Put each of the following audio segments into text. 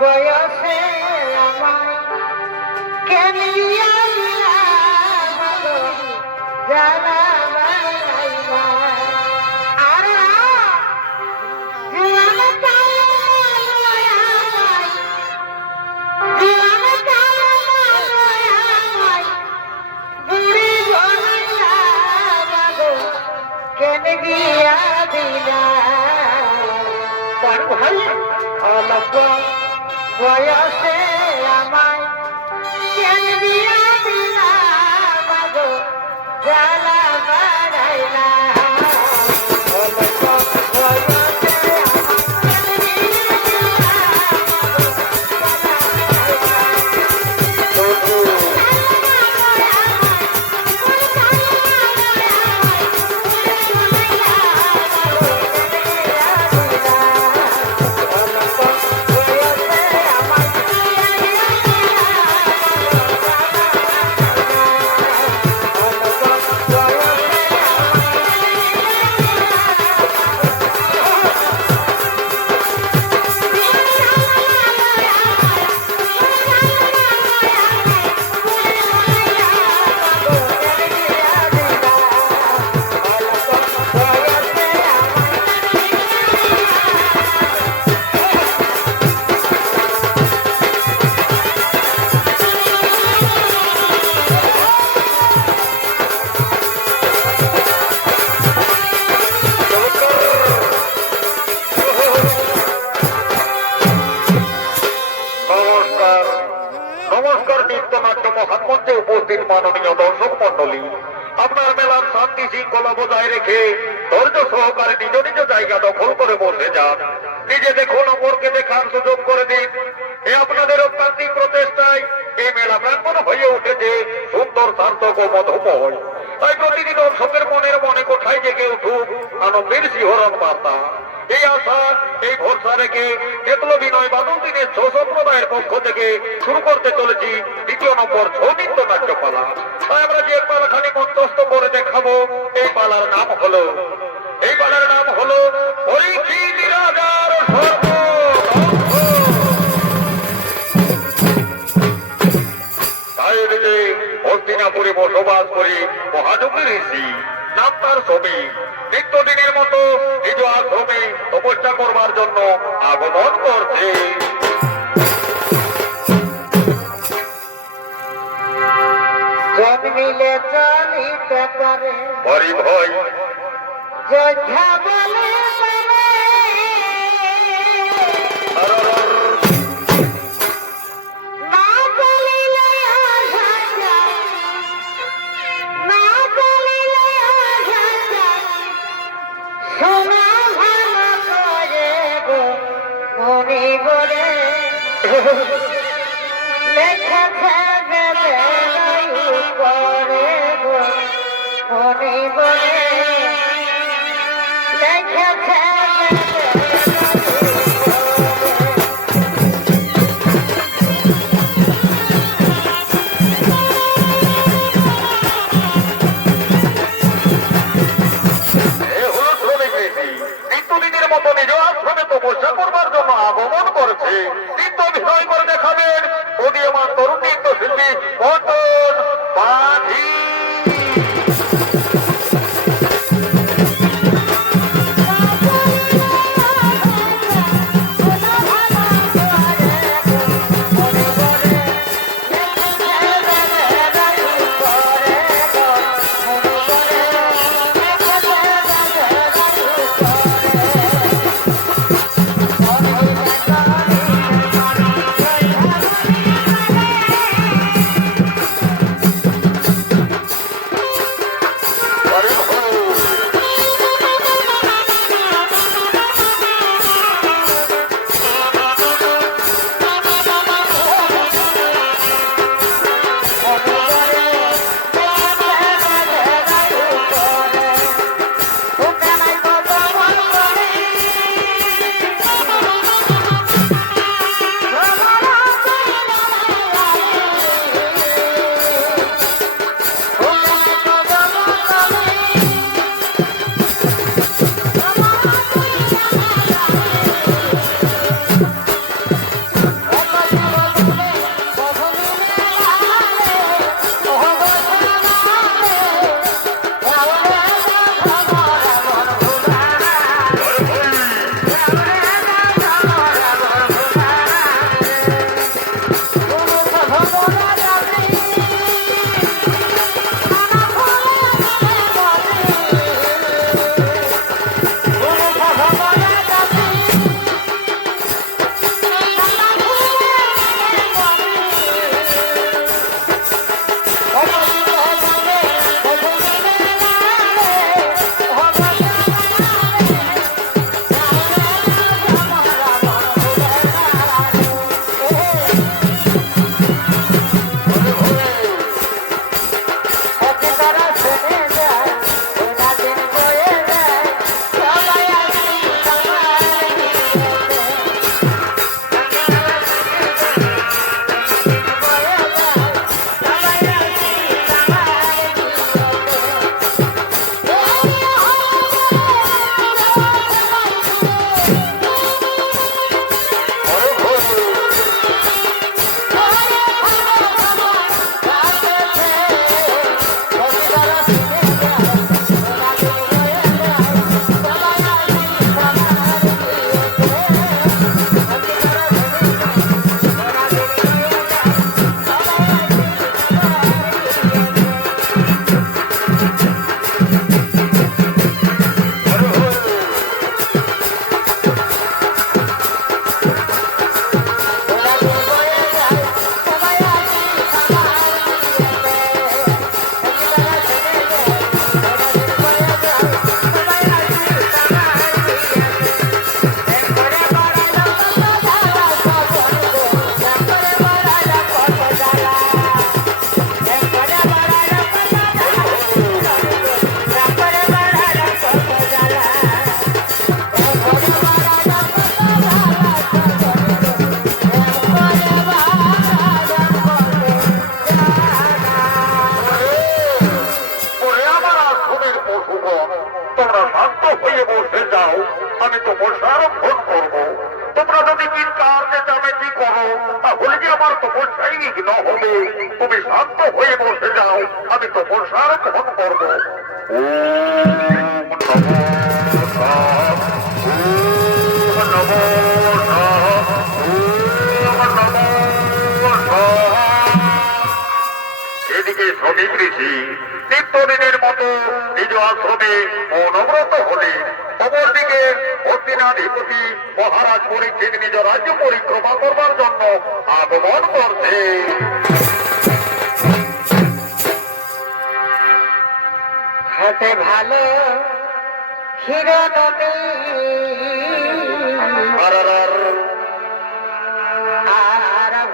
বয়সে আমায় কেন জানা কেন গিয়া দিলা ভাই অল্প বয়সে আমায় কেন দিয়া দিলা মাগো জ্বালা বাড়াইলা উপস্থিত মাননীয় দর্শক মন্ডলী, আপনার মেলার শান্তি শৃঙ্খলা বজায় রেখে ধৈর্য সহকারে নিজ নিজ জায়গা দখল করে বসে যান। নিজে দেখুন, অপরকে দেখার সুযোগ করে দিন। এ আপনাদের অত্যান্তিক প্রচেষ্টায় এই মেলা প্রাঙ্গণ হয়ে উঠেছে সুন্দর, সার্থক ও মধুময়। তাই প্রতিটি দর্শকের মনে কোঠায় জেগে উঠুক আনন্দের শিহরণ বার্তা। এই আশা, এই ভরসা রেখে কেতলবী নয় বাদল দিনের ছৌ সম্প্রদায়ের পক্ষ থেকে শুরু করতে চলেছি ২য় নম্বর ছৌ নৃত্য নাট্যপালা। তাই আমরা যে পালাখানি মঞ্চস্থ করে দেখাবো, এই পালার নাম হলো পরীক্ষিত রাজার হস্তিনাপুরে বসবাস করে মহাযোগী ঋষি নাম তার ছবি নিত্যদিনের মতো নিজ আশ্রমে তপস্যা করবার জন্য আগমন করছে। জন্মিলে চলিতে পারে হরি ভয় যোদ্ধা বলে তপস্যা করবার জন্য আগমন করেছে। নৃত্য অভিনয় করে দেখাবেন উদীয়মান তরুণ নৃত্য শিল্পী মদন মাঝি। তপস্যাই বিঘ্ন হবে। তুমি শান্ত হয়ে বসে যাও, আমি তপস্যার গ্রহণ করবো। ওম নমো সাম, ওম নমো সাম, ওম নমো সাম। এদিকে শ্রমিক ঋষি নিত্যদিনের মতো নিজ আশ্রমে অনব্রত হলে, অপরদিকে অর্দিনাধিপতি মহারাজ পরীক্ষিত নিজ রাজ্য পরিক্রমা করবার জন্য আগমন করছে। খেতে ভালো ক্ষীর নদী আর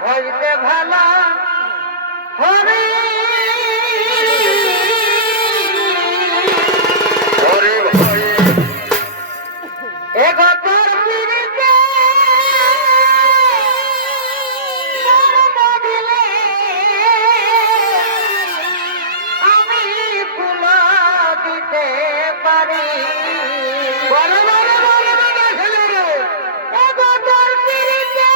ভজতে ভালো হরি এগো তোর পিড়িতে জন্ম দিলে আমি ফুল দিতে পারি। বড় বড় বড় বড় ছেলেরে এগো তোর পিড়িতে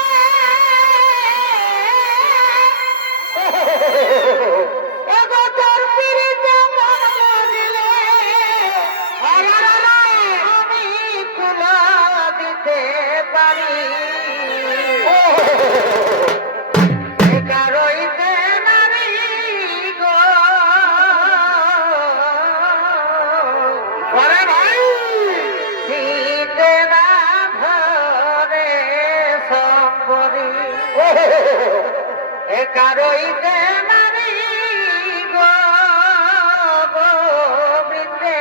এগো তোর পিড়িতে জন্ম দিলে আমি ফুল দিতে পারি। এগারোইতে নারী গো ওরে ভাই শীতে না ধরে সম্বরি। এগারোইতে নারী গো গোবিন্দে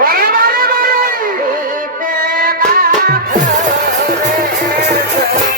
বলে বলে বলে শীতে না ধরে সম্বরি।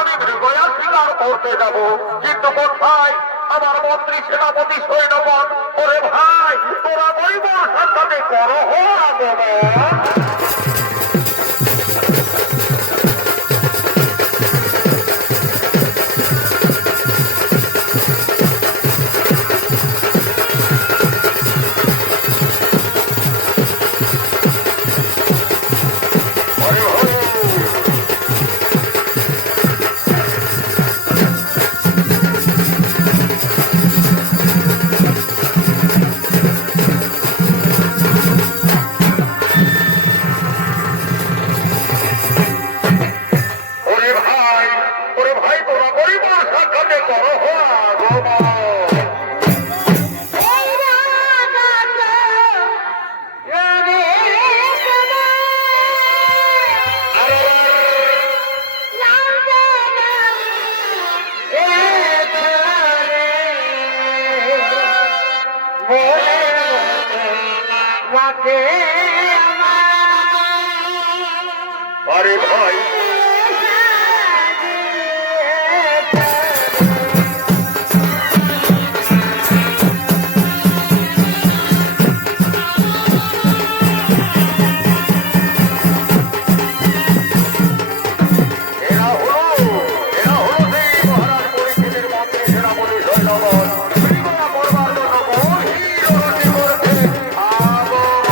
আমি মৃগয়া শিকার করতে যাব, কিন্তু কোথায় আমার মন্ত্রী সেনাপতি সৈন্যগণ? ওরে ভাই, তোরা বইব সাথে করো আগমন। ওরে ভাই, তোরা বইব সাথে করো আগমন। এই রাত রবে আরে ভাই, এরা হলো সেই মহারাজ পরীক্ষিতের মন্ত্রী সেনাপতি সৈন্যগণ। পরিকল্পনা করবার জন্য গভীর রসে করছে আগমন।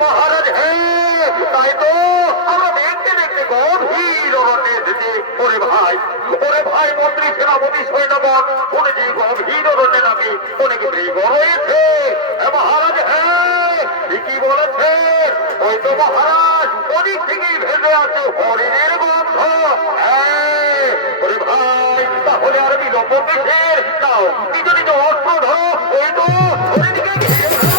মহারাজ হ্যাঁ তাই তো আমরা দেখতে দেখতে গভীর অরণ্যে এসেছি। ওরে ভাই মন্ত্রী সেনাপতি সৈন্যগণ শুনেছি গভীর অরণ্যে নাকি অনেক মৃগ রয়েছে। মহারাজ হ্যাঁ ঠিকই বলেছে। ওই তো মহারাজ ওদিক থেকেই ভেসে আছে হরিণের গন্ধ। হ্যাঁ ওরে ভাই তাহলে আর বিলম্ব কিসের? নাও নিজ নিজ অস্ত্র ধরো। ওই তো হরিণকে ঘিরে ফেলো।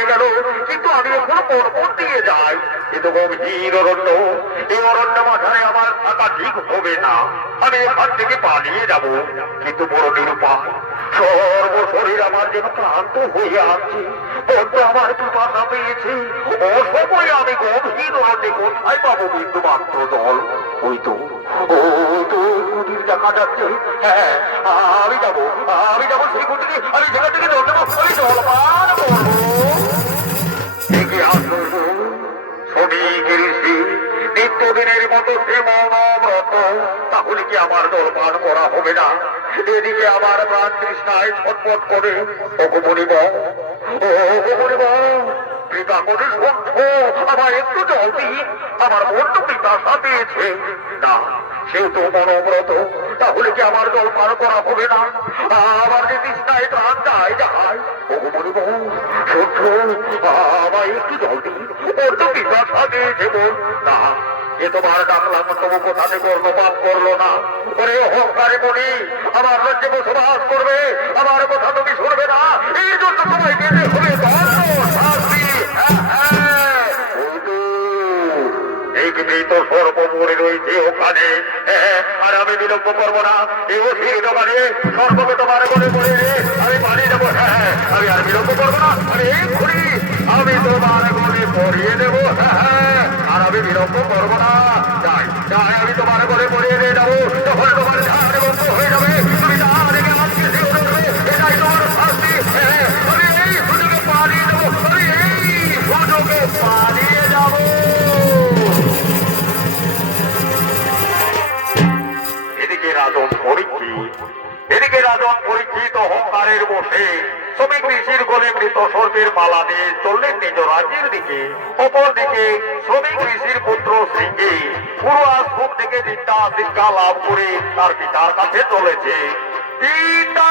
নিয়ে গেল, কিন্তু আমি এখন পরপর দিয়ে যাই। কিন্তু গভীর অরণ্য, এই অরণ্য মাঝারে আমার থাকা ঠিক হবে না। আমি এখান থেকে পালিয়ে যাব, কিন্তু বড় নিরুপায়। সর্বশরীর আমার যেন ক্লান্ত হয়ে আছে, বড্ড আমার পিপাসা পেয়েছে। অসময়ে আমি গভীর অরণ্যে কোথায় পাবো বিন্দু মাত্র জল? ওই তো কুটির দেখা যাচ্ছে। হ্যাঁ, আমি যাবো সেই কুটিরে। আমি সেখান থেকে জল নেবো, আমি জল পান করবো। একে আশ্চর্য, শ্রমিক ঋষি নিত্যদিনের মতো সে মৌনব্রত, তাহলে কি আমার জল পান করা হবে না? এদিকে আমার প্রাণ তৃষ্ণায় ছটফট করে। অকুমনিব, কৃপা করে শুনছ, আমার একটু জল দিন, আমার বড্ড পিপাসা পেয়েছে। না, সেও তো মনোব্রত, তাহলে কি আমার জল পান করা হবে না? আমার যে তৃষ্ণায় প্রাণ যায় যায়। অকুমনিব, শুনছ, আমার একটু জল দিন, বড্ড পিপাসা পেয়েছে। বল না, এ তোমার ডাকলাম, তবু কোথা থেকে কর্ণপাত করলো না। ওরে অহংকারে বলি, আমার রাজ্যে বসবাস করবে, আমার কথা তুমি শুনবে না, এই জন্য তোমায় পেতে হবে শাস্তি। তো সর্ব মরে রয়েছে ওখানে। আর আমি বিলম্ব করবো না, এই অধীর দোকানে সর্বকে তোমার বলে বলে আমি পালিয়ে যাবো। হ্যাঁ, আমি আর বিলম্ব করবো না, আমি এক্ষুনি আমি তোমার বলে পড়িয়ে দেবো। হ্যাঁ, আর আমি বিলম্ব করবো না, যাই যাই, আমি তোমার বলে পড়িয়ে দিয়ে যাবো। তখন তোমার ঝাড় বন্ধ হয়ে যাবে, তুমি না দেখে আজকে সে উঠবে, এটাই তোমার শাস্তি। হ্যাঁ, আমি এই সুযোগে পালিয়ে যাবো, আমি এই সুযোগে পালিয়ে যাবো। এদিকে রাজন পরীক্ষিত অহংকারের বসে শ্রমিক ঋষির গলে মৃত সর্পের মালা দিয়ে চললেন নিজ রাজ্যের দিকে। অপর দিকে শ্রমিক ঋষির পুত্র শ্রীকে পুরো আশ্রম থেকে বিদ্যা শিক্ষা লাভ করে তার পিতার কাছে চলেছে। পিতা,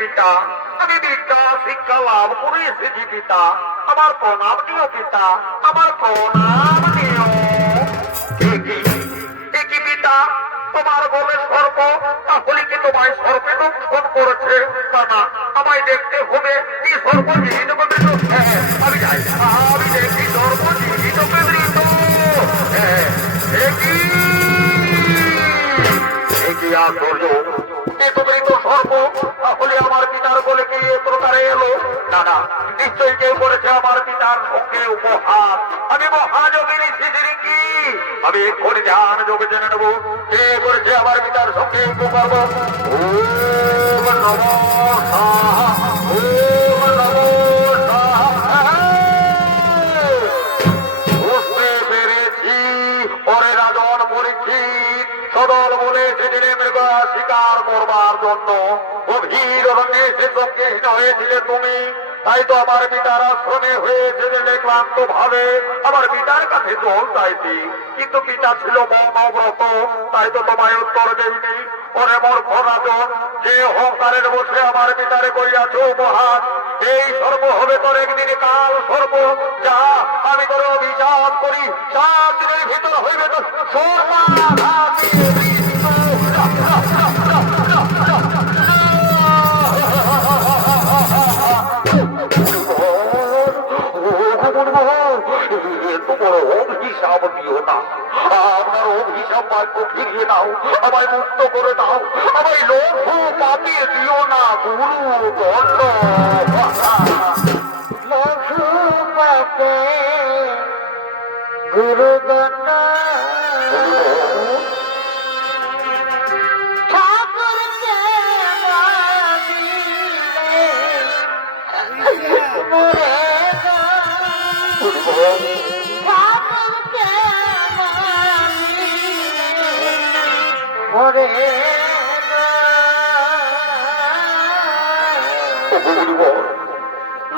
পিতা, আমি বিদ্যা শিক্ষা লাভ করে এসেছি পিতা, আমার প্রণাম দিও পিতা, আমার প্রণাম দিও। কি পিতা, তোমার গলে সর্প, তাহলে কি তোমায় সর্পে দংশন করেছে? না, আমায় দেখতে হবে এই সর্প জীবিত মৃত। আমি যাই, আমি দেখি সর্প জীবিত মৃত। কি আশ্চর্য, সর্প তাহলে আমার পিতার বলে কি এ প্রকারে এলো? না না, নিশ্চয়ই কেউ করেছে আমার পিতার সঙ্গে উপহার। আমি মহাযোগী ঋষি কি, আমি এক্ষুনি ধ্যান যোগে জেনে নেবো কে করেছে আমার পিতার সঙ্গে উপকার। ওম নমঃ স্বাহা, ওম নমঃ স্বাহা। বুঝতে পেরেছি, পরে রাজন পরীক্ষিত সদল বলে সেদিনে মৃগ শিকার করবার জন্য গভীর অরণ্যে সে সঙ্গীহীন হয়েছিলে তুমি। তাই তো আমার পিতার আশ্রমে হয়েছে যে ক্লান্ত ভাবে আমার পিতার কাছে জল চাইছি, কিন্তু পিতা ছিল মৌনব্রত, তাই তো তোমায় উত্তর দেয়নি। ওরে মূর্খ রাজন, যে অহংকারের বসে আমার পিতারে করিয়াছ উপহার, এই সর্ব হবে তোর একদিন কাল সর্ব। যা, আমি তোর অভিশাপ করি, 7 দিনের ভিতর হইবে তো সর্বাঘাতী মৃত্যু। এত বড় অভিশাপ দিও না, আপনার অভিশাপ বাক্য ফিরিয়ে দাও, আমায় মুক্ত করে দাও, আমায় লঘু পাপিয়ে দিও না গুরু দণ্ড। লঘু পাপে গুরুদণ্ড। ঠাকুরকে মরে ঠাকুরকে মরে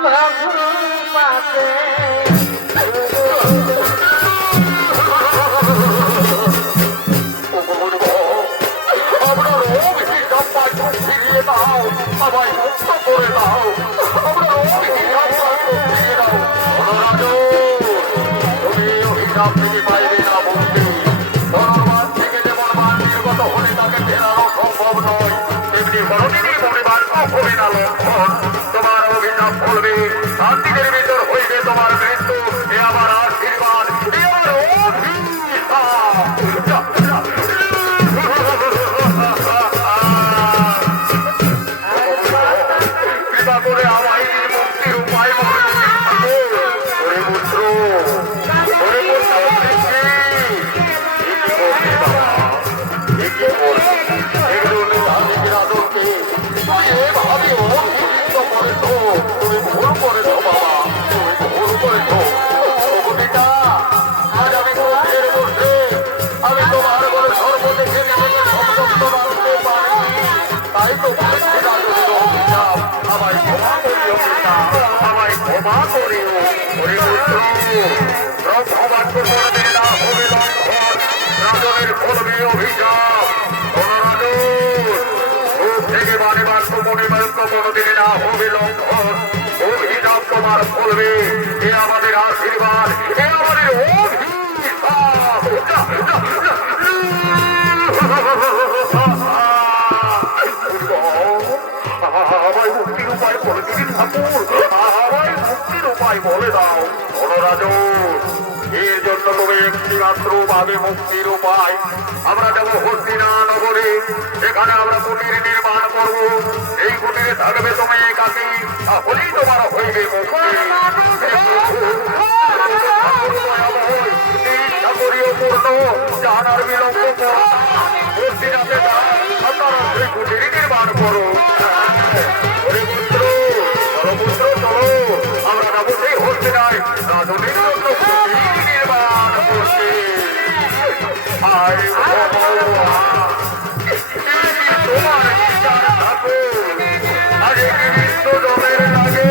লঘু পাপে আপনার অভিশাপ বাক্য ফিরিয়ে দাও, আমায় মুক্ত করে দাও, আপনার অভিশাপ বাক্য ফিরিয়ে দাও। অভিশাপ থেকে পাইবে না মুক্তি। ধর্মবাদ থেকে যেমন মান নির্গত হলে তাকে ফেরানো সম্ভব নয়, তেমনি কোনদিনই পরিবার হবে না লক্ষণ। তোমার অভিশাপ করবে, শান্তিদের ভিতর হইবে তোমার মৃত্যু। এ আমার আশীর্বাদ, এ আমার অভিশাপ। কৃপা করে আমায় মুক্তির উপায় বলো। ওরে পুত্র, ওরে পুত্র, এভাবে অভিহিত করেছ, তুমি ভুল করেছ বাবা, তুমি ভুল করেছ। পিতা, আজ আমি ক্রোধের মধ্যে আমি তোমার বলে সর্ব দেখে নিজেকে সংযুক্ত রাখতে পারি। তাই তো বলেছি রাজনের অভিশাপ, আমায় ক্ষমা করিও পিতা, আমায় ক্ষমা করিও। ওরে পুত্র, ব্রহ্মবাক্য করবে না হবে লক্ষণ, রাজনের করবে অভিশাপ। থেকে বারেবার তো মনে বাক্য কোনদিন না হবে লক্ষণ, অভিশাপ তোমার ফলবে। এ আমাদের আশীর্বাদ, এ আমাদের অভিশাপ। আমায় মুক্তির উপায় বলে দিন ঠাকুর, আমায় মুক্তির উপায় বলে দাও। ধনরাজন, এর জন্য তুমি একটি মাত্র পাবে মুক্তির উপায়। আমরা যাবো হস্তিনা নগরে, সেখানে আমরা কুটির নির্মাণ করবো। এই কুটিরে থাকবে তুমি একাকি, তাহলেই তোমার হইবে মুক্তি। ঠাকুরীয় পূর্ণ জানার বিলম্ব হস্তিনাতে আপনারা সেই কুটির নির্মাণ করো। ওরে পুত্র, চলো পুত্র, চলো, আমরা যাবো সেই হস্তিনায় রাজনীর জন্য কুটির নির্মাণ করতে। আয় তোমার বিচার থাকো, আজ একটি বিশ্ব জমের লাগে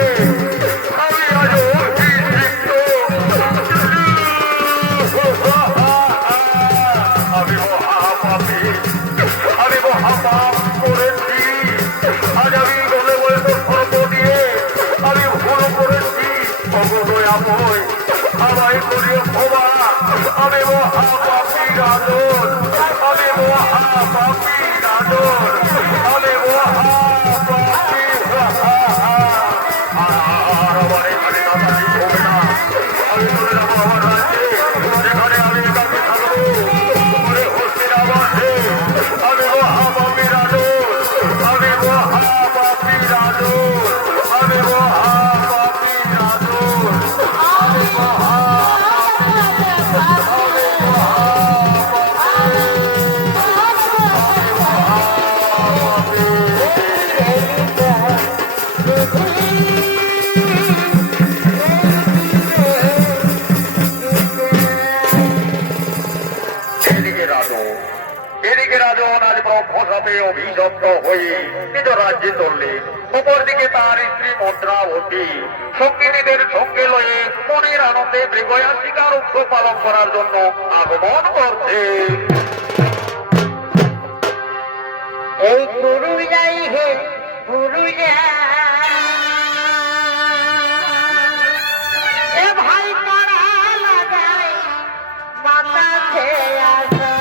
আমি আজ অভিষিক্ত। আমি মহাপাপী, আমি মহাপাপ করেছি। আজ আমি গলে বলতে সর্ব দিয়ে আমি ভুল করেছি। অবদয়াময়, আমায় করিও ক্ষমা, আমি মহাপাপী রাজন, আমি মহাপাপী রাজন, আমি মহাপাপী। আর আমার এখানে নাতালি হবে না, আমি চলে যাবো আমার রাজ্যে, যেখানে আমি একাকে থাকবো। ওরে হস্তিনাবাসে, আমি মহাপাপী রাজন, আমি মহাপাপী রাজন, আমি মহাপাপী রাজন, আমি এদিকে রাজন আজ ব্রহ্মসাপে অভিশপ্ত হয়ে নিজ রাজ্যে চললেন। অপরদিকে তার স্ত্রী মন্ত্রাবতী সঙ্গিনীদের সঙ্গে লয়ে মনের আনন্দে মৃগয়া শিকার উৎসব পালন করার জন্য আগমন করছে। এই পুরুলিয়াই হে পুরুলিয়া, এ ভাই তারা লাগাই মাথা খেয়ে আসা।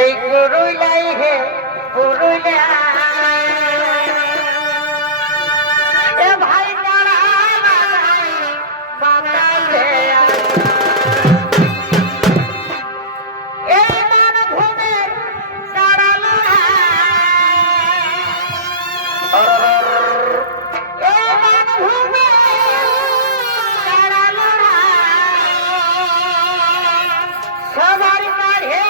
এই পুরুলিয়াই হে পুরুলিয়া, এ ভাই তারা লাগাই মাথা খেয়ে আসা। এই মানভূমে তারা সবার কাছে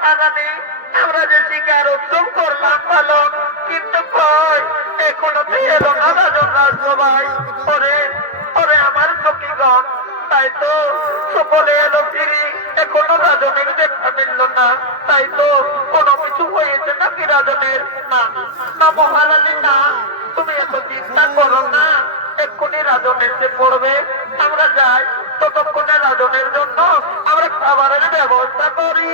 মহারানী, আমরা যে শিকার উৎসব করলাম ভালো, কিন্তু কই এখনো তো এলো না রাজন রাজসভায়। ওরে ওরে আমার সখীগণ, তাই তো সকলে এলো ফিরি, এখনো রাজনের দেখা মিলল না। তাই তো কোনো কিছু হয়েছে নাকি রাজনের? না না মহারানী, না, তুমি এত চিন্তা করো না, এক্ষুনি রাজন এসে পড়বে। আমরা যাই, ততক্ষণে রাজনের জন্য আমরা খাবারের ব্যবস্থা করি।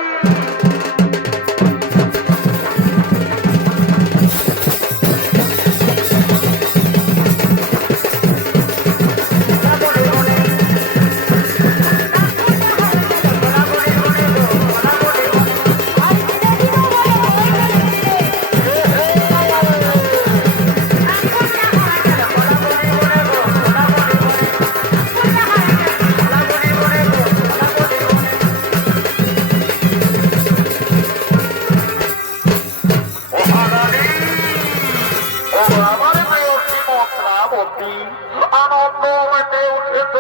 আনন্দ মেতে উঠেছ,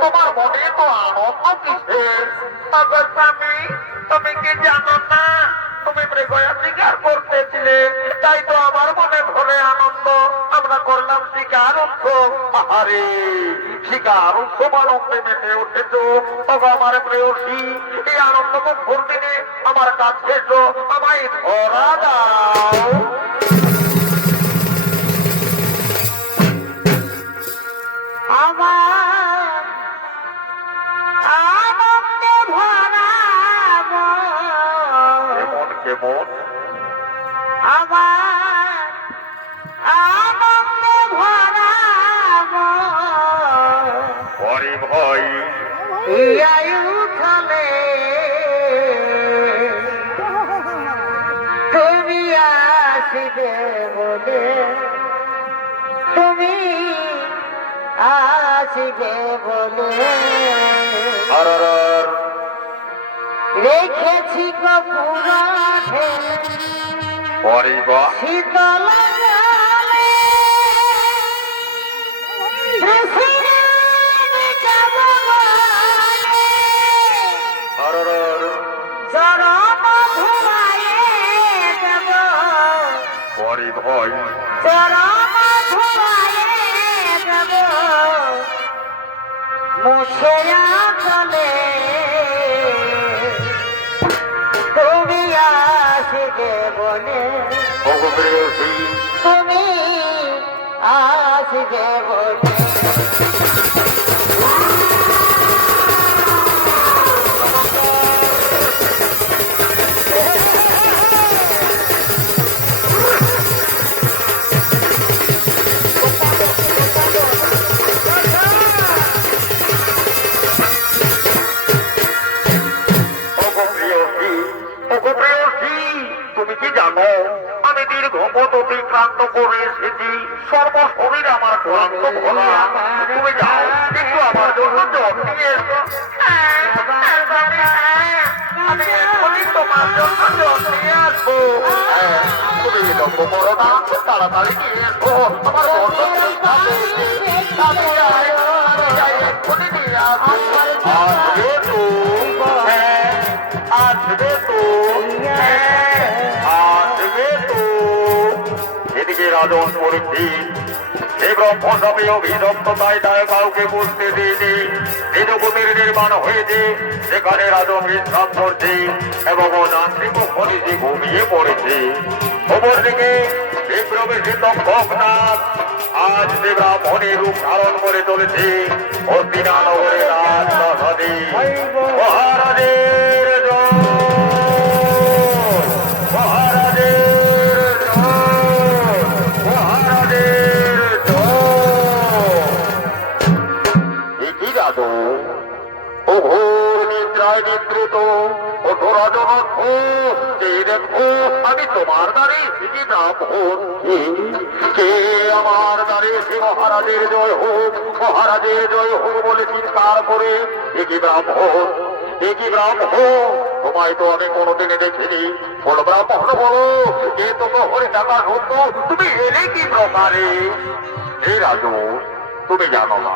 তোমার মনে তো আনন্দ কিসের? স্বামী, তুমি কি জানো না তুমি মৃগয়া শিকার করতেছিলে? তাই তো আমার মনে ভরে আনন্দ। আমরা করলাম শিকার উৎসব। আরে শিকার উৎসব আনন্দে মেতে উঠেছ। তবে আমার প্রেয়সী, এই আনন্দ মুখর দিনে আমার কাছে এসো, আমায় ধরা দাও। আমার আনন্দে ভরা কেমন কেমন আমার আনন্দে ভরা হরি ভাই উঠলে তুমি আসিবে বলে, তুমি আসিবে বলে রেখেছি কপুর হরি বা শীতল জলে চরম ধুলায়ে দেব, হরি ভাই চরম ধুলায়ে দেব মুছে চলে তুমি আসিবে বলে, তুমি আসিবে বলে তুমি কি জানো আমি দীর্ঘ পথ অতিক্রান্ত করে এসেছি, সর্বশরীর আমার ক্লান্ত ভরা। তুমি যাও, কিন্তু আমার জন্য জল নিয়ে এসো। আমি এখনই তোমার জন্য জল নিয়ে আসবো। তুমি বিলম্ব করো না, তাড়াতাড়ি নিয়ে এসো। আমার বন্ধ এক্ষুনি নিয়ে আসবো। আসবে তো, হ্যাঁ আসবে তো, আসবে তো। এদিকে রাজন পড়েছি, এই ব্রহ্মসভে অভিযুক্ততায় তাই কাউকে বুঝতে দিইনি। নিজকুটির নির্মাণ হয়েছে, সেখানে রাজন বিশ্রাম করছে এবং যান্ত্রিক খনিজে ঘুমিয়ে পড়েছে। অপরদিকে বিপ্রবেশী তক্ষকনাথ আজ যে ব্রাহ্মণের রূপ ধারণ করে চলেছে হস্তিনানগরের রাজপ্রাসাদে। মহারাজের জয়, মহারাজের জয়, মহারাজের জয়। একই রাজু ও ঘোর নিদ্রায় নিদ্রিত ওঠো রাজন, যে দেখো আমি তোমার দ্বারে এসেছি ব্রাহ্মণ। কে আমার দ্বারে সে মহারাজের জয় হোক, মহারাজের জয় হোক বলে চিৎকার করে একই ব্রাহ্মণ, একই ব্রাহ্মণ। তোমায় তো আমি কোনোদিনে দেখিনি। বলো ব্রাহ্মণ, বলো এ তো হরে টাকা সত্য, তুমি এলে কি প্রকারে? হে রাজু, তুমি জানো না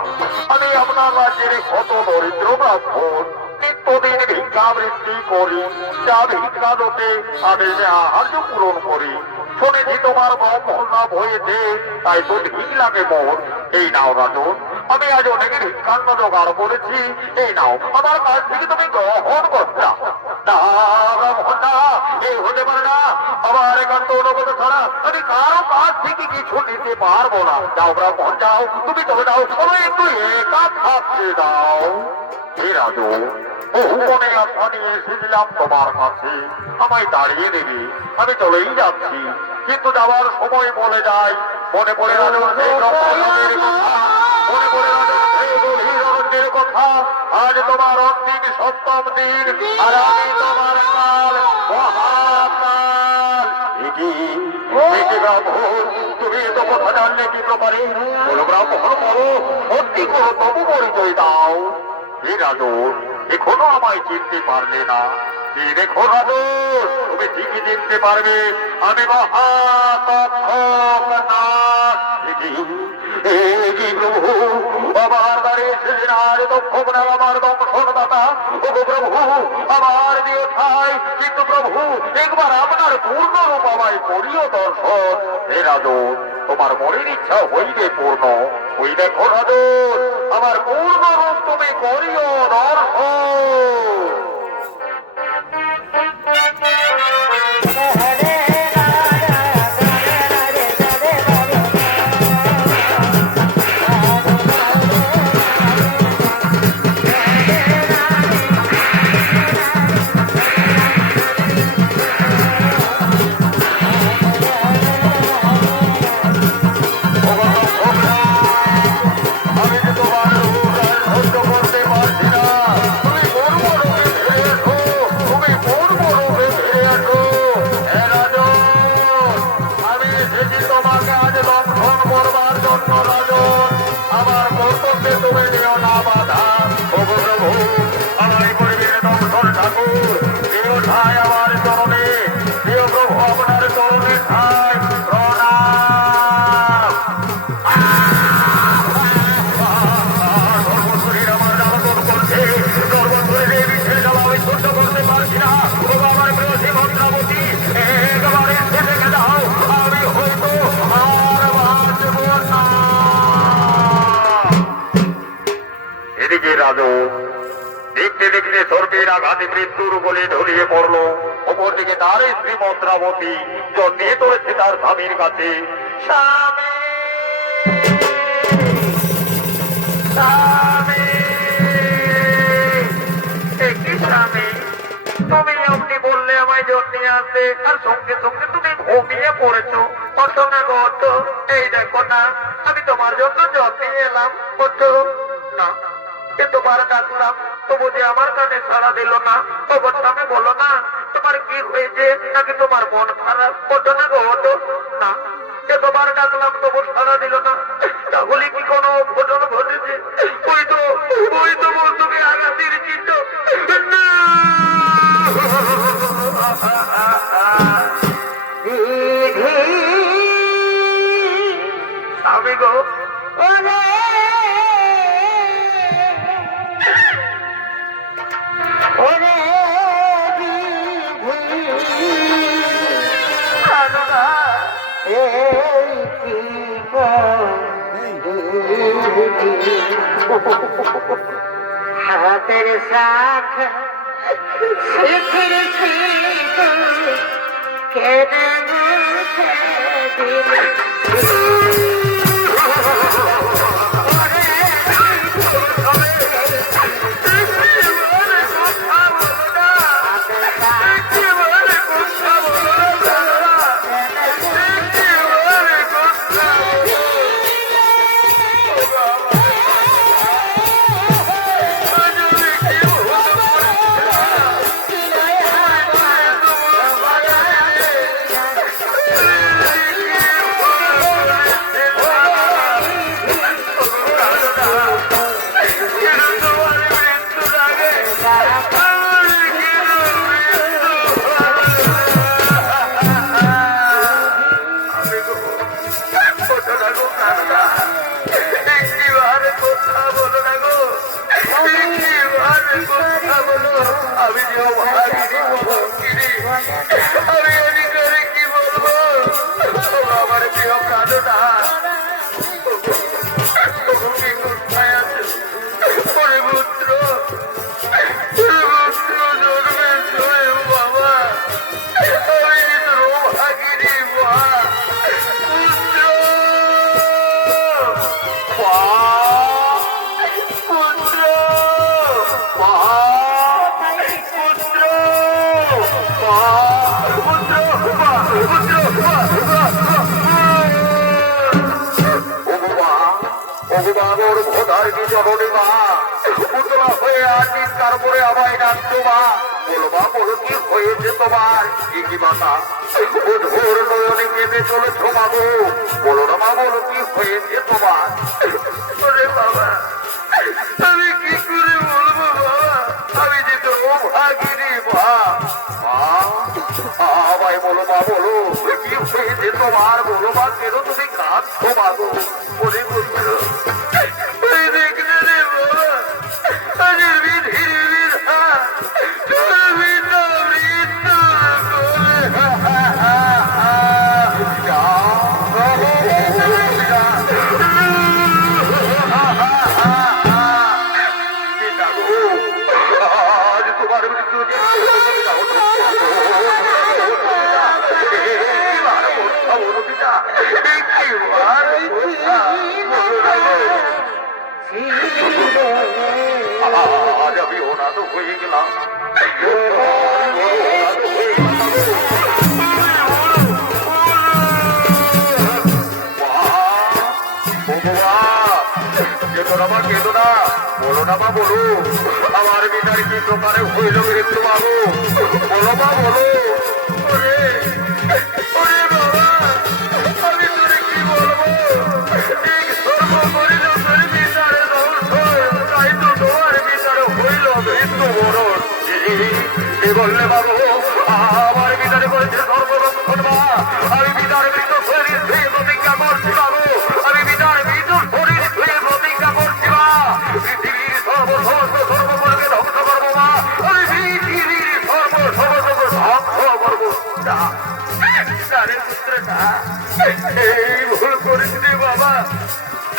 আমি আপনার রাজ্যের কত দরিদ্র ব্রাহ্মণ, নিত্যদিন ভিক্ষাবৃত্তি করি, যা ভিক্ষা দোতে আমি আহার্য পূরণ করি। শুনেছি তোমার ব্রাহ্মণ লাভ হয়েছে, তাই তো ঠিক লাগে মোর। এই নাও রাজন, আমি আজ অনেক ভিক্ষান্ন জোগাড় করেছি, এই নাও আমার কাছ থেকে তুমি গ্রহণ করতে। না ব্রাহ্মণ না, এই হতে পারে না। আমার একান্ত অনুগত ছাড়া আমি কারো কাছ থেকে কিছু নিতে পারবো না। যাও ব্রাহ্মণ যাও, তুমি তবে যাও, তবে একটু একা থাকতে দাও। হে রাজু, বহু মনে আশা নিয়ে এসেছিলাম তোমার কাছে, আমায় দাঁড়িয়ে দেবে, আমি চলেই যাচ্ছি। কিন্তু যাওয়ার সময় বলে যায়, মনে পড়ে রাজুর সেই রক্তের কথা, মনে পড়ে রাজুর সেই গভীর অরণ্যের কথা। আজ তোমার অন্তিম সপ্তম দিন, আর আমি তোমার কাল মহাকাল। ব্রাহ্মণ, তুমি এত কথা জানলে কি প্রকারে? বলো ব্রাহ্মণ, বলো সত্যি করো, তবু পরিচয় দাও। হে রাজুর, এখনো আমায় চিনতে পারলে না? দেখো রাজুর, তুমি ঠিকই চিনতে পারবে, আমি প্রভু আমার দ্বারে এসেছেন। আর দক্ষণ আমার দংশনদাতা, ওগো প্রভু আমার দিয়ে ঠাই। কিন্তু প্রভু একবার আপনার পূর্ণ রূপ আমায় করিও দর্শন। হে রাজুর, তোমার মনের ইচ্ছা হইবে পূর্ণ। ওই দেখো রাজুর, আমার পূর্ণ রূপ তুমি করিও দর্শন। আমার কর্তব্যে তুমি নিও না বাধা। ওগো প্রভু, আমার পরিবেশ দর্শন ঠাকুর, প্রিয় ঠাই আমার চরণে, প্রিয় প্রভু আপনার চরণে ঠাই প্রণাম। সর্বশরীর আমার জ্বালাতন করছে, সর্বশরীরে বিষের জ্বালা আমি সহ্য করতে পারছি না। ও আমার প্রিয় শ্রীভদ্রাবতী, একেবারে শেষে যাও, আমি হয়তো আর বাঁচব না। এদিকে রাজু দেখতে দেখতে স্বর্গের আঘাতে মৃত্যুর বলে ঢলিয়ে পড়ল। অপরদিকে তার স্ত্রী মন্ত্রাবতী জন্মিয়ে চলেছে তার স্বামীর কাছে। স্বামী, স্বামী, কি স্বামী, তুমি আপনি বললে আমায় জন্মিয়ে আসবে, আর সঙ্গে সঙ্গে তুমি ঘুমিয়ে পড়েছো। কত না গত, এই দেখো না, আমি তোমার জন্য জন্মিয়ে এলাম। কত না, এতবার ডাকলাম তবু যে আমার কানে সাড়া দিল না। অবশ্য আমি বলো না, তোমার কি হয়েছে, নাকি তোমার মন খারাপ? কত না গত না, এতবার ডাকলাম তবু সাড়া দিল না। তাহলে কি কোনো ঘটনা ঘটেছে? ওই তো তুমি আঘাতের চিত্ত। আমি গো হাতের শাখ শিখির ছিল কেনে মুখে দিলে আমি অধিকারে কি বলবো? আমার প্রিয় কাঁদো না। তুমি কোথায় আছো? ওরে পুত্র, জন্মেছ বাবা, আমি তোর ভাগিনী মা। তারপরে আমায় ডাকতো মা, বলো মা, বলো কি হয়েছে তোমার? কি মাতা ভোর নয়নে কেঁদে চলেছ মাগো, বলো না মা, বলো কি হয়েছে তোমার? বাবা, আমি কি করে বলবো বাবা, আমি যে তোর ভাগিনী মা। আমায় বলো মা, বলো কি হয়েছে তোমার? বলো মা, কেন তুমি কাঁদছো মাগো? বলে বলছো দেখলে রে বাবা, আজের বিধির বিধা তোর ভিন্ন মৃত্যু আজ তোমার মৃত্যু আজ আমি অনাথ হয়ে গেলাম। কেঁদো না, বলো না মা, বলো আমার বিনার কি প্রকারে হইল মৃত্যু বাবু? বলো মা, বলো। ওরে ওরে বাবা, আমি তোরে কি বলবো? ঠিক সর্ব করিল তোর বিচারে ধ্বংস, তাই তো তোমার বিচারে হইল মৃত্যু বরণ। কি বললে বাবু? আমার বিচারে করেছে সর্বরক্ষণ মা। আমি বিচার মৃত শরীর ধুয়ে প্রতিজ্ঞা করছি বাবু, আমি বিচার মৃত শরীর ধুয়ে প্রতিজ্ঞা করছি মা। পৃথিবীর সমস্ত সর্বকর্মকে ধ্বংস করবো মা, আমি পৃথিবীর সমস্ত ধ্বংস করবো না। এই ভুল করেছি রে বাবা,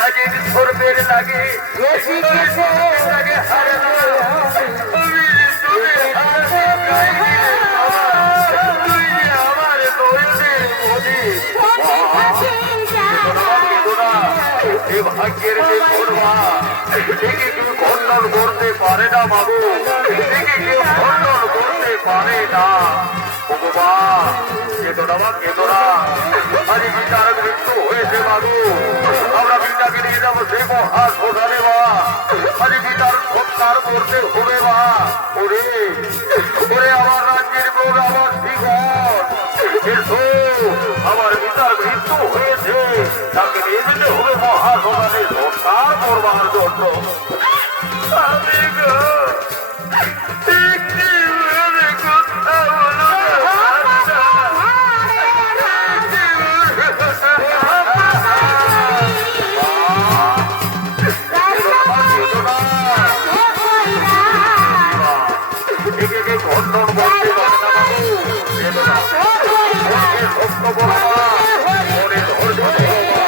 আজ এই সর্বের লাগে লাগে হারে না। আমি তোরে হারাতে চাইনি রে বাবা, তুই যে আমার দয়ালের মোদি। এ ভাগ্যের যে করবা, একে কেউ খণ্ডন করতে পারে না মাগো, একে কেউ খণ্ডন করতে পারে না। ভগবান কেঁদো না মা, কেঁদো না। আজ বিচার মৃত্যু হয়েছে মাগো, আমরা পিতাকে নিয়ে যাবো সেই মহা শ্মশানে মা। আজ পিতার সৎকার করতে হবে মা। ওরে ওরে আমার রাজ্যের প্রভু, আমার জীবন এসো, আমার পিতার মৃত্যু হয়েছে, তাকে নিয়ে যেতে হবে মহা শ্মশানে সৎকার করবার জন্য। আমি গো একটি মনে কথা বলো খণ্ডন করতে পারে না বাবু, সত্য বলো মা, মনে ধৈর্য ধরো মা,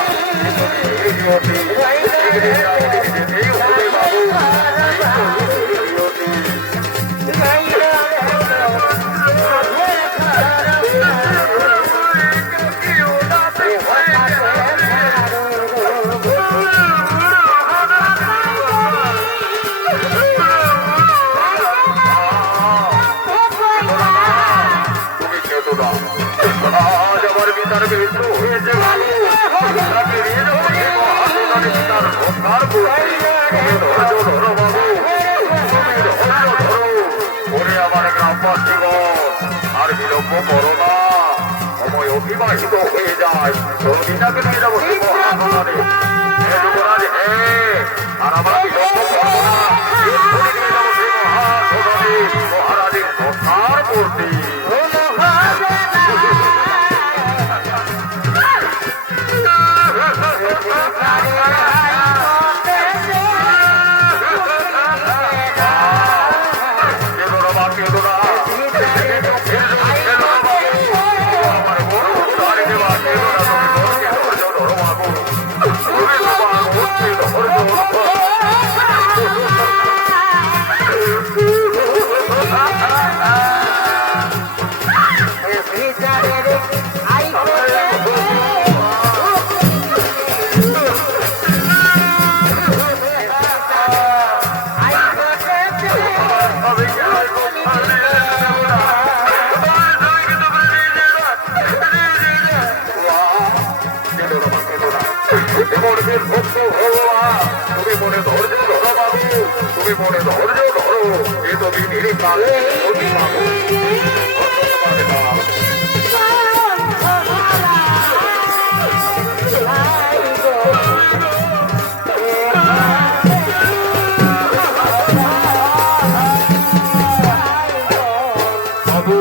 যেতেই হবে বাবু। আজ আমার পিতার মৃত্যু হয়েছে বাবু, তাকে নিয়ে যাবো সেই মহাশ্মশানে পিতার সৎকার করতে। তুমি ধৈর্য ধরো বাবু, তুমি ধৈর্য ধরো। ওরে আমার গ্রামবাসীগণ, আর বিলম্ব করো না, সময় অতিবাহিত হয়ে যায়। তোর পিতাকে নিয়ে যাবো সেই মহাশ্মশানে। হে যুবরাজ, হে, আর আমার বিলম্ব করবো না, এক্ষুনি নিয়ে যাবো সেই মহাশ্মশানে মহারাজের সৎকার করতে। কেঁদো না, আমার বড় উদারে দেওয়া ছিল না, তুমি ধৈর্য ধরো বাবু, তুমি তোমার মধ্যে ধৈর্য ধরো। তুমি মনে ধৈর্য ধরো বাবু, তুমি মনে ধৈর্য ধরো, এ তো বিধির কালে বাবু। বাবু